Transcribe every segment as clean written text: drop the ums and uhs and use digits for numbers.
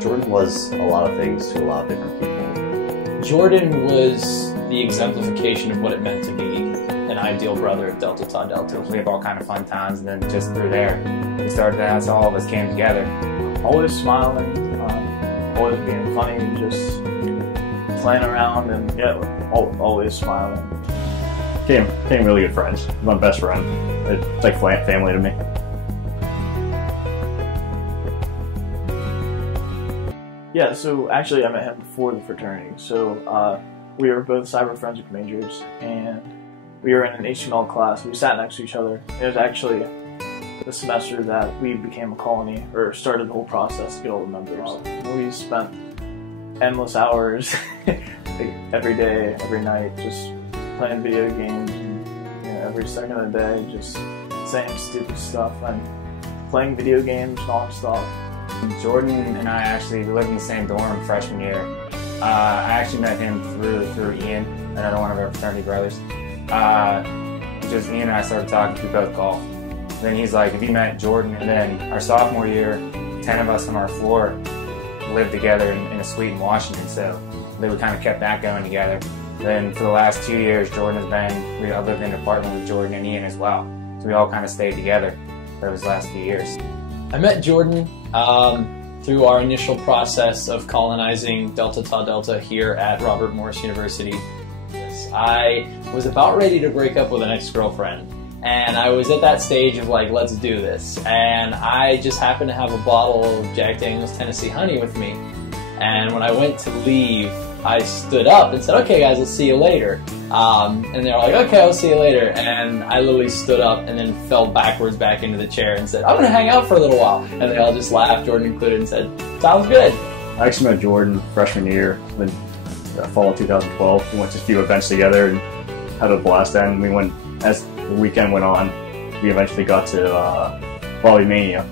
Jordan was a lot of things to a lot of different people. Jordan was the exemplification of what it meant to be an ideal brother at Delta Tau Delta. We have all kind of fun times, and then just through there, we started that, so all of us came together. Always smiling, always being funny, just playing around, and yeah, always smiling. Became really good friends. My best friend. It's like family to me. Yeah, so actually I met him before the fraternity. So we were both cyber forensic majors, and we were in an HTML class. We sat next to each other. It was actually the semester that we became a colony, or started the whole process to get all the members. We spent endless hours every day, every night, just playing video games, and, every second of the day, just saying stupid stuff and playing video games nonstop. Jordan and I actually lived in the same dorm freshman year. I actually met him through Ian, another one of our fraternity brothers. Just Ian and I started talking through both golf. Then he's like, "Have you met Jordan?" And then our sophomore year, 10 of us on our floor lived together in a suite in Washington, so we kind of kept that going together. Then for the last 2 years, Jordan has been, I lived in an apartment with Jordan and Ian as well. So we all kind of stayed together for those last few years. I met Jordan through our initial process of colonizing Delta Tau Delta here at Robert Morris University. I was about ready to break up with an ex-girlfriend, and I was at that stage of like, let's do this. And I just happened to have a bottle of Jack Daniel's Tennessee Honey with me. And when I went to leave, I stood up and said, "Okay guys, I'll see you later." And they were like, "Okay, I'll see you later." And I literally stood up and then fell backwards back into the chair and said, "I'm gonna hang out for a little while." And they all just laughed, Jordan included, and said, "Sounds good." I actually met Jordan freshman year, in fall of 2012. We went to a few events together and had a blast then. We went, as the weekend went on, we eventually got to Volley Mania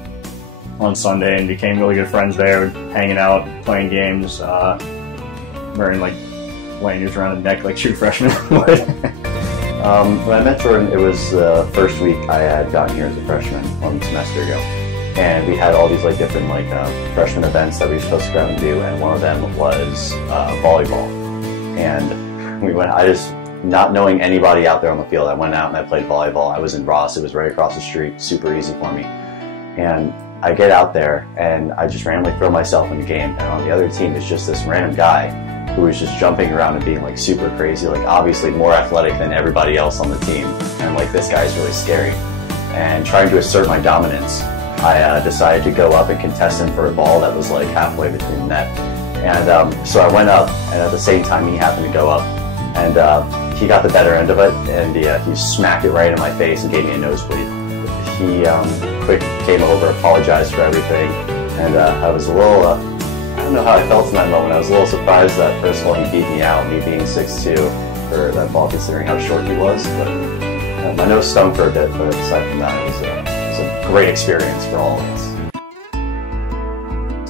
on Sunday and became really good friends there, hanging out, playing games, wearing like lanyards around the neck like true freshmen would. When I met Jordan, it was the first week I had gotten here as a freshman 1 semester ago. And we had all these like different freshman events that we were supposed to go out and do, and one of them was volleyball. And we went, not knowing anybody out there on the field, I went out and I played volleyball. I was in Ross, it was right across the street, super easy for me. And I get out there and I just randomly throw myself in the game, and on the other team is just this random guy who was just jumping around and being like super crazy, like obviously more athletic than everybody else on the team. And like, this guy's really scary. And trying to assert my dominance, I decided to go up and contest him for a ball that was like halfway between the net. And so I went up, and at the same time he happened to go up, and he got the better end of it, and he smacked it right in my face and gave me a nosebleed. He quick came over, apologized for everything, and I was a little, I don't know how I felt in that moment. I was a little surprised that first of all he beat me out, me being 6'2", for that ball considering how short he was, but my nose stung for a bit, but aside from that, it was a great experience for all of us.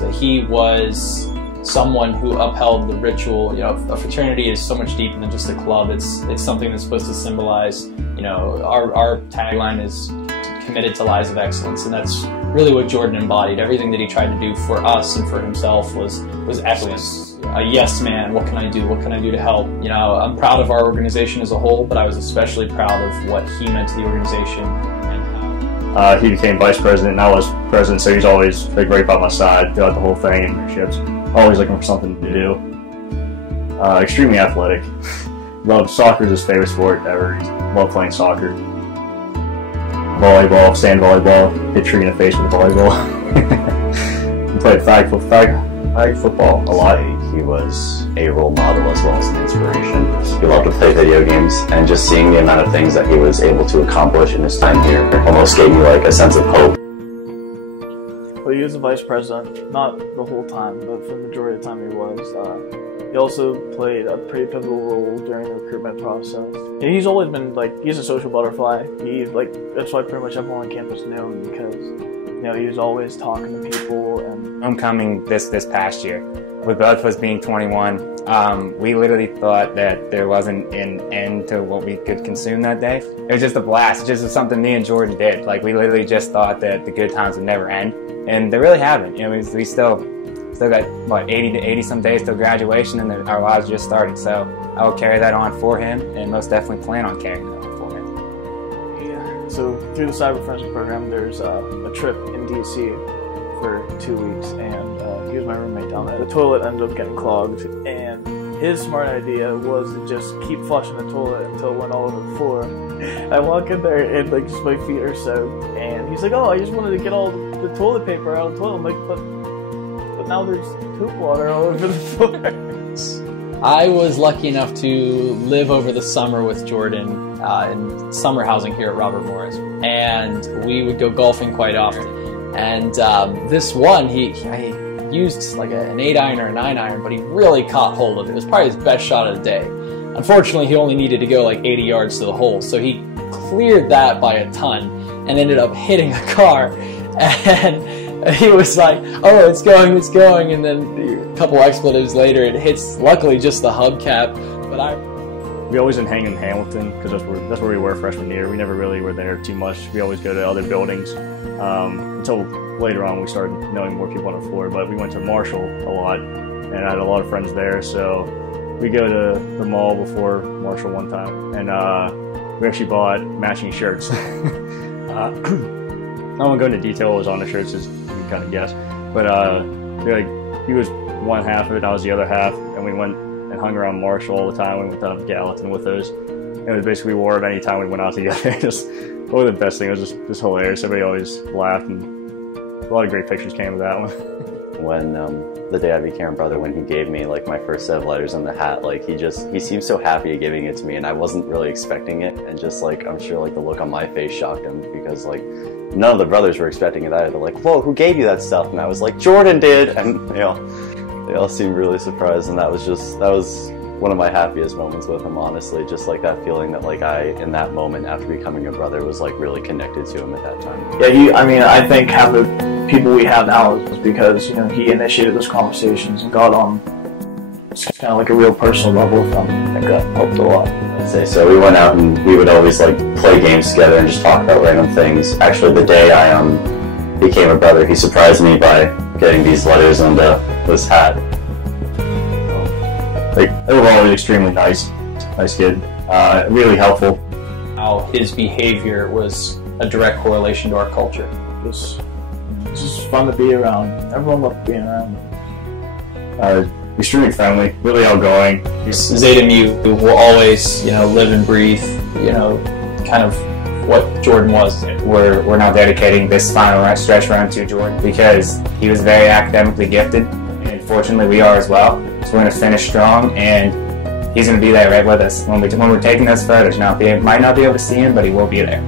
So he was someone who upheld the ritual. A fraternity is so much deeper than just a club. It's something that's supposed to symbolize, our tagline is committed to lives of excellence, and that's really what Jordan embodied. Everything that he tried to do for us and for himself was excellence. A yes man, what can I do? What can I do to help? I'm proud of our organization as a whole, but I was especially proud of what he meant to the organization and how. He became vice president and I was president, so he's always been right by my side throughout the whole thing in memberships. Always looking for something to do. Extremely athletic. Loved soccer, is his favorite sport ever. He loved playing soccer. Volleyball, sand volleyball, hit tree in the face with a volleyball. He played flag football a lot. He was a role model as well as an inspiration. He loved to play video games, and just seeing the amount of things that he was able to accomplish in his time here almost gave me like a sense of hope. Well, he was a vice president, not the whole time, but for the majority of the time he was. He also played a pretty pivotal role during the recruitment process. And he's always been he's a social butterfly. That's why pretty much everyone on campus knew him, because he was always talking to people. And Homecoming this past year, with both of us being 21, we literally thought that there wasn't an end to what we could consume that day. It was just a blast. It just was something me and Jordan did. We literally just thought that the good times would never end, and they really haven't. We still still got, what, 80 to 80 some days till graduation, and then our lives just started. So I will carry that on for him, and most definitely plan on carrying that on for him. Yeah. So through the Cyber Friendship Program, there's a trip in DC for 2 weeks, and he was my roommate down there. The toilet ended up getting clogged, and his smart idea was to just keep flushing the toilet until it went all over the floor. I walk in there and like just my feet are soaked, and he's like, "Oh, I just wanted to get all the toilet paper out of the toilet." I'm like, but now there's poop water all over the floor. I was lucky enough to live over the summer with Jordan in summer housing here at Robert Morris, and we would go golfing quite often. And this one, I used like an 8-iron or a 9-iron, but he really caught hold of it. It was probably his best shot of the day. Unfortunately, he only needed to go like 80 yards to the hole, so he cleared that by a ton and ended up hitting a car. And he was like, "Oh, it's going," and then a couple expletives later, it hits, luckily, just the hubcap. But we always didn't hang in Hamilton because that's where we were freshman year. We never really were there too much. We always go to other buildings until later on we started knowing more people on the floor. But we went to Marshall a lot, and I had a lot of friends there. So we go to the mall before Marshall one time, and we actually bought matching shirts. I don't want to go into detail what was on the shirts, as you can kind of guess. But he was one half of it, I was the other half, and we went and hung around Marshall all the time. We went down to Gallatin with those. It was basically, we wore it any time we went out together. Just probably the best thing. It was just hilarious. Everybody always laughed, and a lot of great pictures came of that one. When the day I became a brother, when he gave me like my first set of letters in the hat, like he seemed so happy giving it to me, and I wasn't really expecting it, and just like I'm sure like the look on my face shocked him, because like none of the brothers were expecting it either. They're like, "Whoa, who gave you that stuff?" And I was like, "Jordan did," and they all seemed really surprised, and that was one of my happiest moments with him, honestly. Just like that feeling that like I, in that moment after becoming a brother, was like really connected to him at that time. Yeah, I think half the people we have now is because, he initiated those conversations and got on kind of like a real personal level with them. I think that helped a lot. I'd say so. We went out and we would always like play games together and just talk about random things. Actually, the day I became a brother, he surprised me by getting these letters and this hat. Like, overall, he was extremely nice kid, really helpful. How his behavior was a direct correlation to our culture. It's just fun to be around. Everyone loved being around him. Extremely friendly, really outgoing. Zeta Mu will always, live and breathe, kind of what Jordan was. We're now dedicating this final stretch run to Jordan because he was very academically gifted, and fortunately we are as well. So we're going to finish strong, and he's going to be there right with us when we're taking those photos. Now, might not be able to see him, but he will be there.